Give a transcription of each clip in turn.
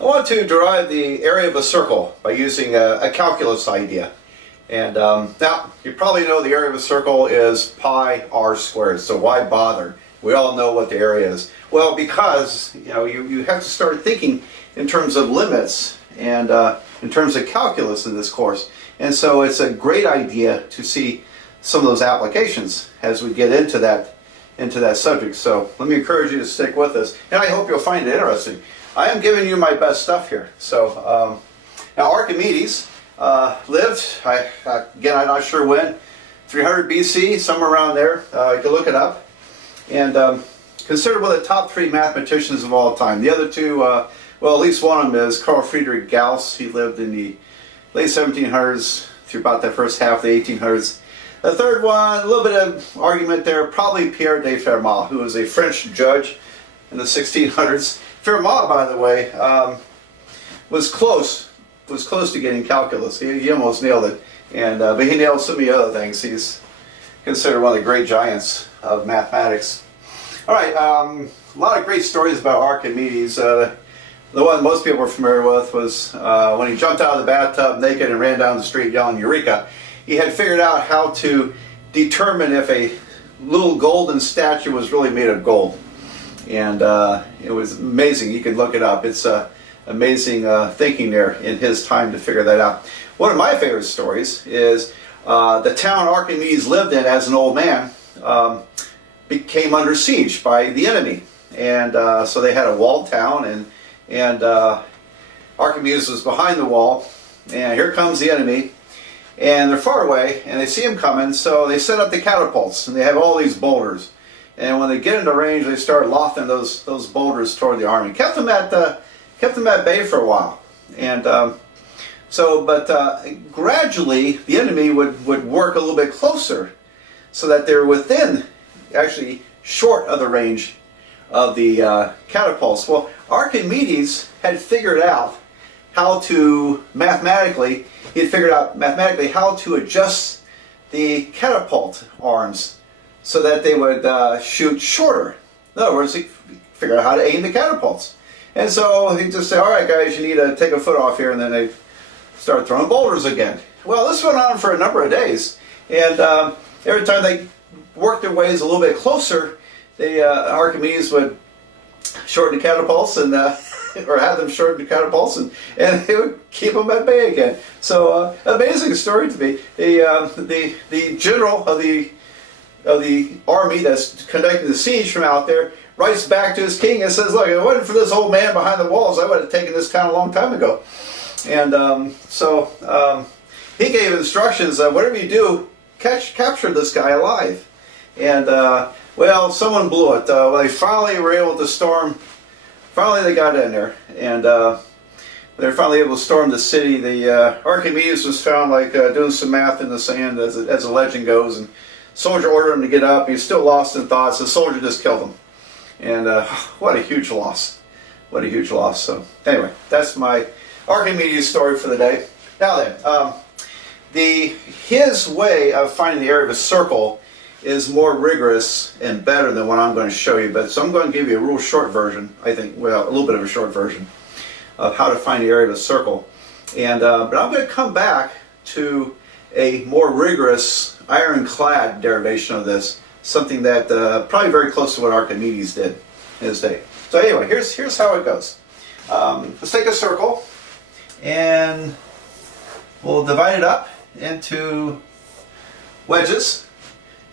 I want to derive the area of a circle by using a calculus idea. And now, you probably know the area of a circle is pi r squared, so why bother? We all know what the area is. Well, because you have to start thinking in terms of limits and in terms of calculus in this course. And so it's a great idea to see some of those applications as we get into that subject. So let me encourage you to stick with us, and I hope you'll find it interesting. I am giving you my best stuff here. So now Archimedes lived, again, I'm not sure when, 300 BC, somewhere around there. You can look it up. And considered one of the top 3 mathematicians of all time. The other two, well, at least one of them is Carl Friedrich Gauss. He lived in the late 1700s through about the first half of the 1800s. The third one, a little bit of argument there, probably Pierre de Fermat, who was a French judge in the 1600s. Fermat, by the way, was close to getting calculus. He almost nailed it, and but he nailed so many other things. He's considered one of the great giants of mathematics. All right, a lot of great stories about Archimedes. The one most people are familiar with was when he jumped out of the bathtub naked and ran down the street yelling "Eureka!" He had figured out how to determine if a little golden statue was really made of gold. And it was amazing. You can look it up. It's amazing thinking there in his time to figure that out. One of my favorite stories is the town Archimedes lived in as an old man became under siege by the enemy. And so they had a walled town, and Archimedes was behind the wall. And here comes the enemy. And they're far away, and they see him coming, so they set up the catapults, and they have all these boulders. And when they get into range, they start lofting those boulders toward the army. Kept them at bay for a while, and gradually the enemy would work a little bit closer, so that they're within, actually short of the range of the catapults. Well, Archimedes had figured out how to mathematically how to adjust the catapult arms so that they would shoot shorter. In other words, he figured out how to aim the catapults. And so he just said, all right guys, you need to take a foot off here, and then they start throwing boulders again. Well, this went on for a number of days, and every time they worked their ways a little bit closer, Archimedes would shorten the catapults and or have them shorten the catapults, and it would keep them at bay again. So amazing story to me. The general of the army that's conducting the siege from out there writes back to his king and says, look, if it wasn't for this old man behind the walls, I would have taken this town a long time ago. And he gave instructions, whatever you do, capture this guy alive. And well, someone blew it. They finally were able to storm. Finally, they got in there, and they were finally able to storm the city. The Archimedes was found doing some math in the sand, as the legend goes, and soldier ordered him to get up. He was still lost in thoughts. The soldier just killed him, and what a huge loss! What a huge loss! So anyway, that's my Archimedes story for the day. Now then, his way of finding the area of a circle is more rigorous and better than what I'm going to show you. So I'm going to give you a real short version, I think, well, a little bit of a short version of how to find the area of a circle. And but I'm going to come back to a more rigorous, ironclad derivation of this, something that probably very close to what Archimedes did in his day. So anyway, here's how it goes. Let's take a circle, and we'll divide it up into wedges.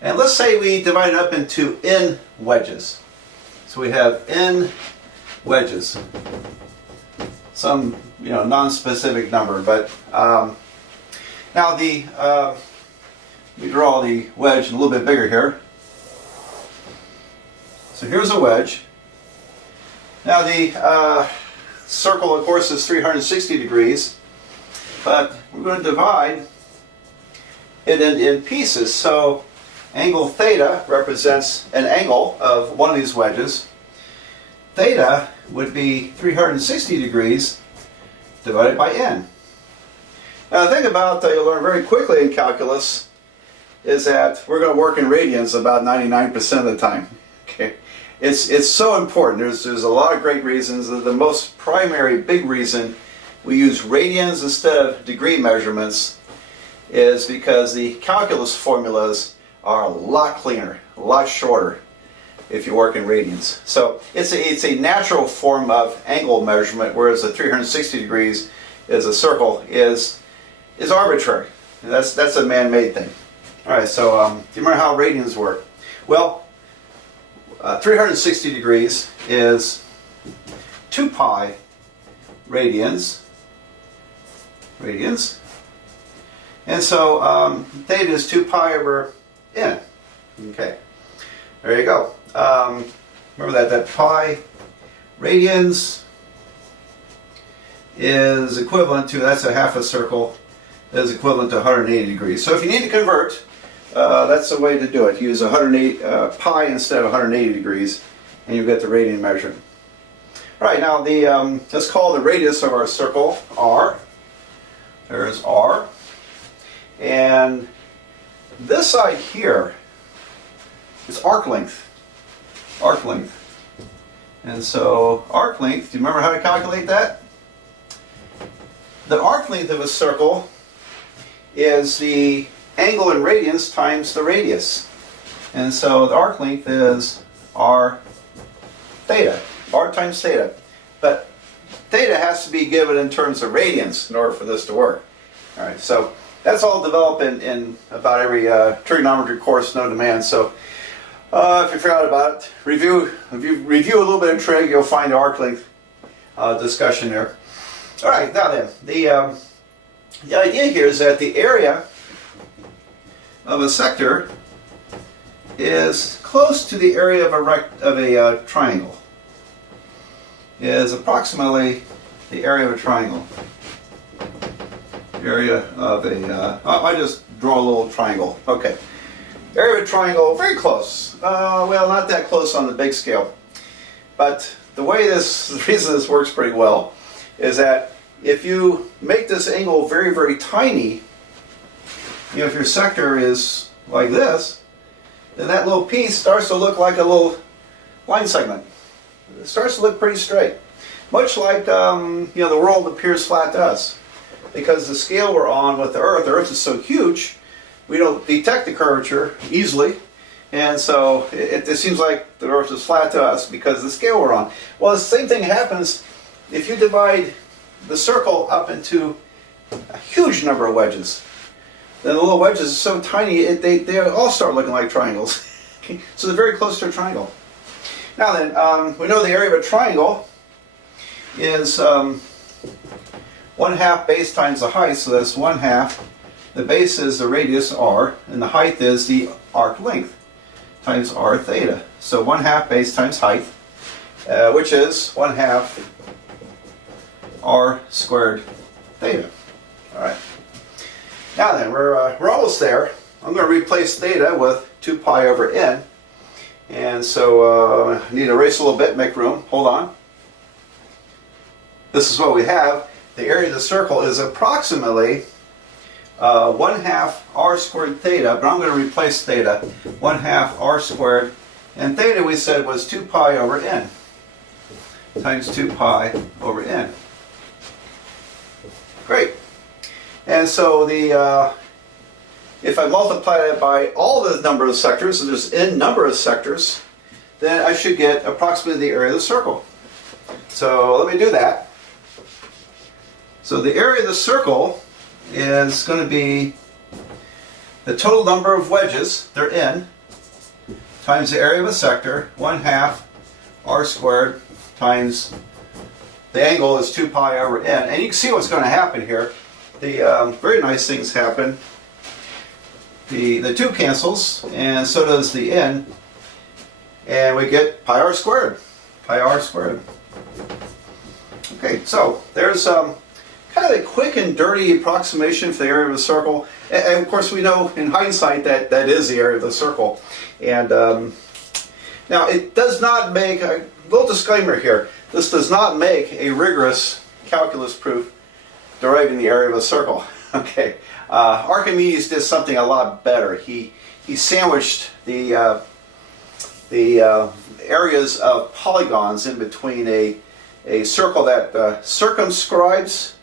And let's say we divide it up into n wedges. So we have n wedges. Some non-specific number, but now we draw the wedge a little bit bigger here. So here's a wedge. Now the circle, of course, is 360 degrees, but we're going to divide it in pieces. So angle theta represents an angle of one of these wedges. Theta would be 360 degrees divided by n. Now the thing about you'll learn very quickly in calculus is that we're going to work in radians about 99% of the time. Okay, It's so important. There's a lot of great reasons. The most primary big reason we use radians instead of degree measurements is because the calculus formulas are a lot cleaner, a lot shorter if you work in radians. So it's a natural form of angle measurement, whereas the 360 degrees as a circle is arbitrary. And that's a man-made thing. All right, so do you remember how radians work? Well, 360 degrees is 2 pi radians. And so theta is 2 pi over n. Okay, there you go. Remember that pi radians is equivalent to, that's a half a circle, is equivalent to 180 degrees. So if you need to convert, that's the way to do it. Use 180 pi instead of 180 degrees, and you get the radian measured. All right, now let's call the radius of our circle r. There's r. And this side here is arc length. Arc length. And so arc length, do you remember how to calculate that? The arc length of a circle is the angle in radians times the radius. And so the arc length is r theta, r times theta. But theta has to be given in terms of radians in order for this to work. All right, so that's all developed in about every trigonometry course known to man. So if you forgot about it, if you review a little bit of trig, you'll find the arc length discussion there. All right, now then, the idea here is that the area of a sector is close to the area of a triangle. Is approximately the area of a triangle. Area of a, I just draw a little triangle. Okay. Area of a triangle, very close. Well, not that close on the big scale. But the reason this works pretty well is that if you make this angle very, very tiny, you know, if your sector is like this, then that little piece starts to look like a little line segment. It starts to look pretty straight. Much like, you know, the world appears flat to us. Because the scale we're on with the Earth is so huge, we don't detect the curvature easily. And so it seems like the Earth is flat to us because of the scale we're on. Well, the same thing happens if you divide the circle up into a huge number of wedges. Then the little wedges are so tiny, they all start looking like triangles. So they're very close to a triangle. Now then, we know the area of a triangle is 1/2 base times the height, so that's 1/2. The base is the radius r, and the height is the arc length times r theta. So 1/2 base times height, which is 1/2 r squared theta. All right. Now then, we're almost there. I'm going to replace theta with 2 pi over n. And so I need to erase a little bit, make room. Hold on. This is what we have. The area of the circle is approximately 1/2 r squared theta, but I'm going to replace theta. 1/2 r squared. And theta we said was 2 pi over n times 2 pi over n. Great. And so if I multiply that by all the number of sectors, so there's n number of sectors, then I should get approximately the area of the circle. So let me do that. So the area of the circle is going to be the total number of wedges, they're n, times the area of a sector, 1/2 r squared times the angle is 2 pi over n. And you can see what's going to happen here. The very nice things happen. The 2 cancels, and so does the n, and we get pi r squared. Pi r squared. Okay, so there's kind of a quick and dirty approximation for the area of a circle. And of course we know in hindsight that that is the area of the circle. And now it does not make, a little disclaimer here, this does not make a rigorous calculus proof deriving the area of a circle. Okay, Archimedes did something a lot better. He sandwiched the the areas of polygons in between a circle that circumscribes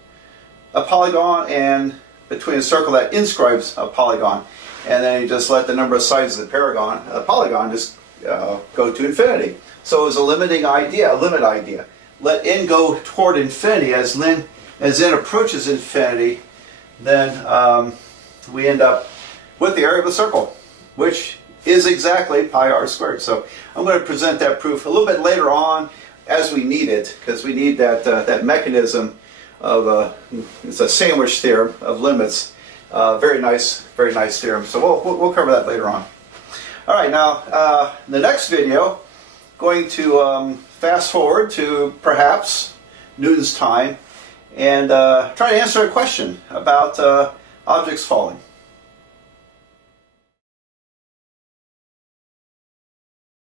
a polygon and between a circle that inscribes a polygon. And then you just let the number of sides of the polygon just go to infinity. So it was a limiting idea, a limit idea. Let n go toward infinity. As n approaches infinity, then we end up with the area of a circle, which is exactly pi r squared. So I'm going to present that proof a little bit later on as we need it, because we need that mechanism of it's a sandwich theorem of limits. Very nice theorem. So we'll cover that later on. All right, now in the next video, going to fast forward to perhaps Newton's time and try to answer a question about objects falling.